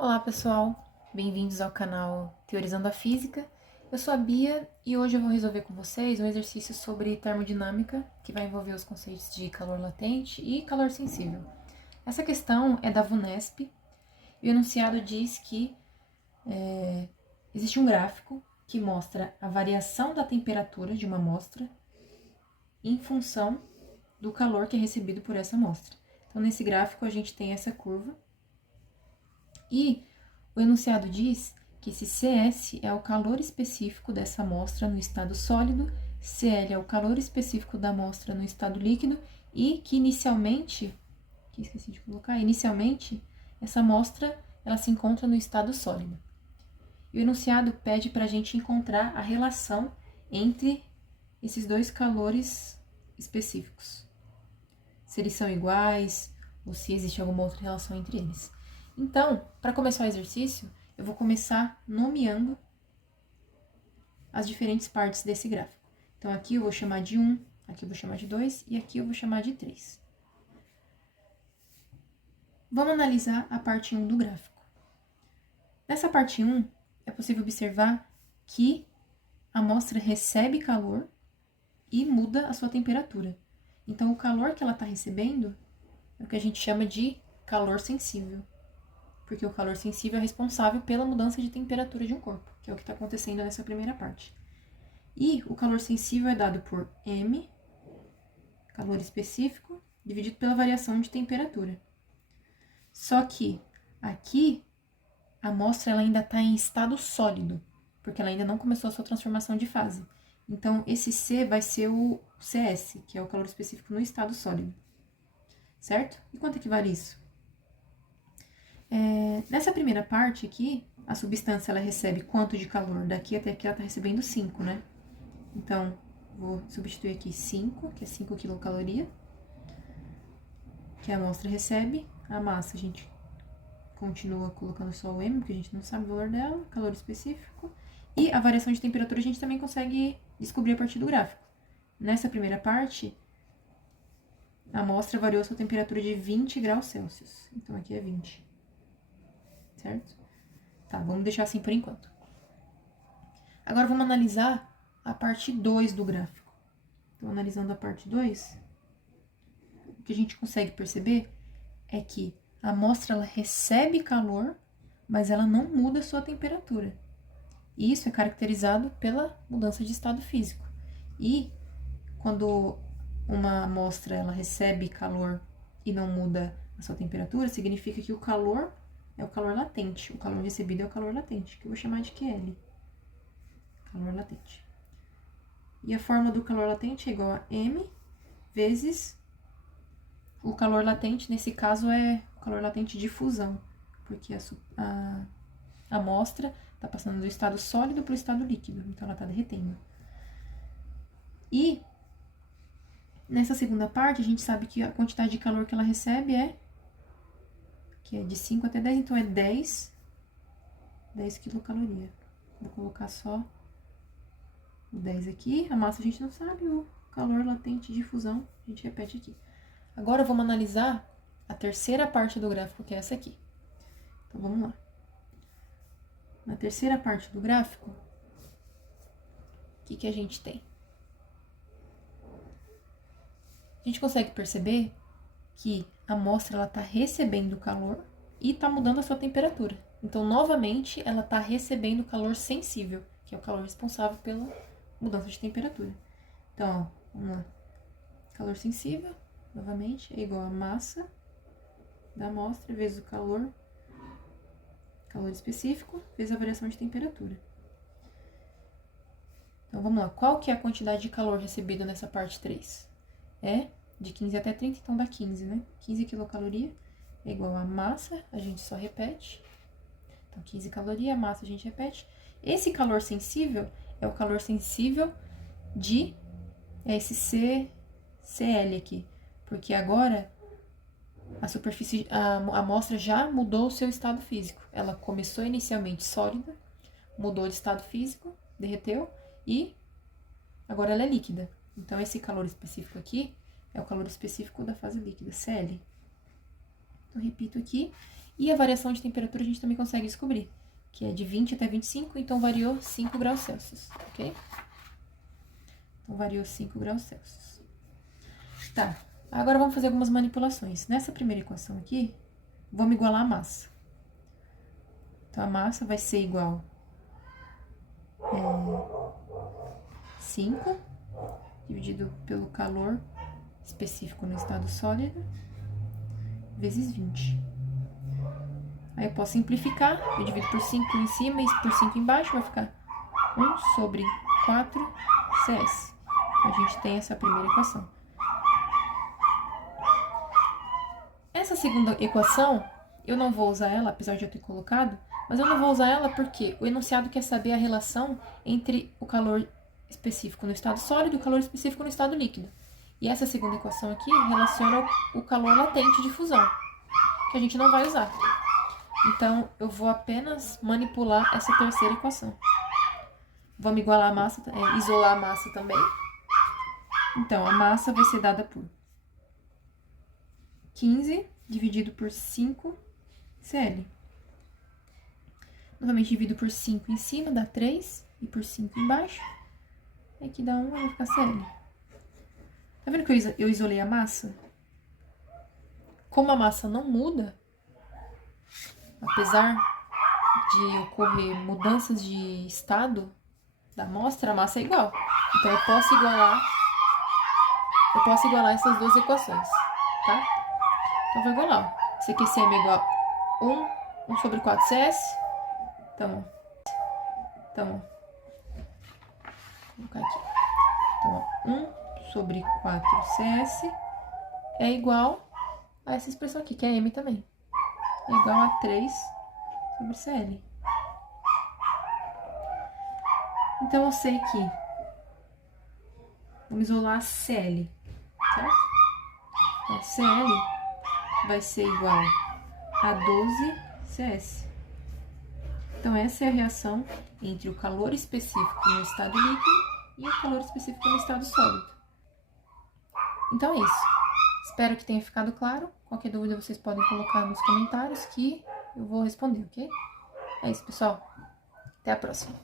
Olá pessoal, bem-vindos ao canal Teorizando a Física. Eu sou a Bia e hoje eu vou resolver com vocês um exercício sobre termodinâmica que vai envolver os conceitos de calor latente e calor sensível. Essa questão é da VUNESP e o enunciado diz que existe um gráfico que mostra a variação da temperatura de uma amostra em função do calor que é recebido por essa amostra. Então, nesse gráfico, a gente tem essa curva e o enunciado diz que esse CS é o calor específico dessa amostra no estado sólido, CL é o calor específico da amostra no estado líquido e que inicialmente essa amostra ela se encontra no estado sólido. E o enunciado pede para a gente encontrar a relação entre esses dois calores específicos. Se eles são iguais ou se existe alguma outra relação entre eles. Então, para começar o exercício, eu vou começar nomeando as diferentes partes desse gráfico. Então, aqui eu vou chamar de 1, aqui eu vou chamar de 2 e aqui eu vou chamar de 3. Vamos analisar a parte 1 do gráfico. Nessa parte 1, é possível observar que a amostra recebe calor e muda a sua temperatura. Então, o calor que ela está recebendo é o que a gente chama de calor sensível. Porque o calor sensível é responsável pela mudança de temperatura de um corpo, que é o que está acontecendo nessa primeira parte. E o calor sensível é dado por M, calor específico, dividido pela variação de temperatura. Só que aqui a amostra ela ainda está em estado sólido, porque ela ainda não começou a sua transformação de fase. Então, esse C vai ser o CS, que é o calor específico no estado sólido. Certo? E quanto equivale isso? Nessa primeira parte aqui, a substância ela recebe quanto de calor? Daqui até aqui ela está recebendo 5, né? Então, vou substituir aqui 5, que é 5 quilocaloria, que a amostra recebe. A massa a gente continua colocando só o M, porque a gente não sabe o valor dela, calor específico. E a variação de temperatura a gente também consegue descobrir a partir do gráfico. Nessa primeira parte, a amostra variou sua temperatura de 20 graus Celsius. Então, aqui é 20. Certo? Tá, vamos deixar assim por enquanto. Agora vamos analisar a parte 2 do gráfico. Então, analisando a parte 2, o que a gente consegue perceber é que a amostra ela recebe calor, mas ela não muda a sua temperatura. E isso é caracterizado pela mudança de estado físico. E quando uma amostra ela recebe calor e não muda a sua temperatura, significa que o calor é o calor latente. O calor recebido é o calor latente, que eu vou chamar de QL. Calor latente. E a fórmula do calor latente é igual a M vezes o calor latente, nesse caso, é o calor latente de fusão, porque a amostra está passando do estado sólido para o estado líquido, então ela está derretendo. E nessa segunda parte, a gente sabe que a quantidade de calor que ela recebe é de 5 até 10, então é 10 quilocaloria. Vou colocar só o 10 aqui, a massa a gente não sabe, o calor latente de fusão a gente repete aqui. Agora vamos analisar a terceira parte do gráfico, que é essa aqui. Então vamos lá. Na terceira parte do gráfico, o que a gente tem? A gente consegue perceber que a amostra está recebendo calor e está mudando a sua temperatura. Então, novamente, ela está recebendo calor sensível, que é o calor responsável pela mudança de temperatura. Então, ó, vamos lá. Calor sensível, novamente, é igual a massa da amostra vezes o calor específico vezes a variação de temperatura. Então, vamos lá. Qual que é a quantidade de calor recebida nessa parte 3? É de 15 até 30, então dá 15, né? 15 quilocaloria é igual a massa, a gente só repete. Então, 15 calorias, a massa a gente repete. Esse calor sensível é o calor sensível de esse CL aqui. Porque agora a superfície, a amostra já mudou o seu estado físico. Ela começou inicialmente sólida, mudou de estado físico, derreteu e agora ela é líquida. Então, esse calor específico aqui é o calor específico da fase líquida, CL. Então, repito aqui. E a variação de temperatura a gente também consegue descobrir, que é de 20 até 25, então variou 5 graus Celsius, ok? Então, variou 5 graus Celsius. Tá, agora vamos fazer algumas manipulações. Nessa primeira equação aqui, vamos igualar a massa. Então, a massa vai ser igual a 5 dividido pelo calor específico no estado sólido, vezes 20. Aí eu posso simplificar, eu divido por 5 em cima e por 5 embaixo, vai ficar 1 sobre 4 CS. A gente tem essa primeira equação. Essa segunda equação, eu não vou usar ela, apesar de eu ter colocado, mas eu não vou usar ela porque o enunciado quer saber a relação entre o calor específico no estado sólido e o calor específico no estado líquido. E essa segunda equação aqui relaciona o calor latente de fusão, que a gente não vai usar. Então, eu vou apenas manipular essa terceira equação. Vamos igualar a massa, isolar a massa também. Então, a massa vai ser dada por 15 dividido por 5 Cl. Novamente, divido por 5 em cima, dá 3, e por 5 embaixo. Aqui dá 1, vai ficar Cl. Tá vendo que eu isolei a massa? Como a massa não muda, apesar de ocorrer mudanças de estado da amostra, a massa é igual. Então, eu posso igualar essas duas equações, tá? Então, vou igualar. Esse aqui é igual a 1 sobre 4 CS. Então, vou colocar aqui. Então, 1 sobre 4 CS é igual a essa expressão aqui, que é M também. É igual a 3 sobre Cl. Então, eu sei que vamos isolar a Cl, certo? Então, Cl vai ser igual a 12 CS. Então, essa é a reação entre o calor específico no estado líquido e o calor específico no estado sólido. Então, é isso. Espero que tenha ficado claro. Qualquer dúvida, vocês podem colocar nos comentários que eu vou responder, ok? É isso, pessoal. Até a próxima.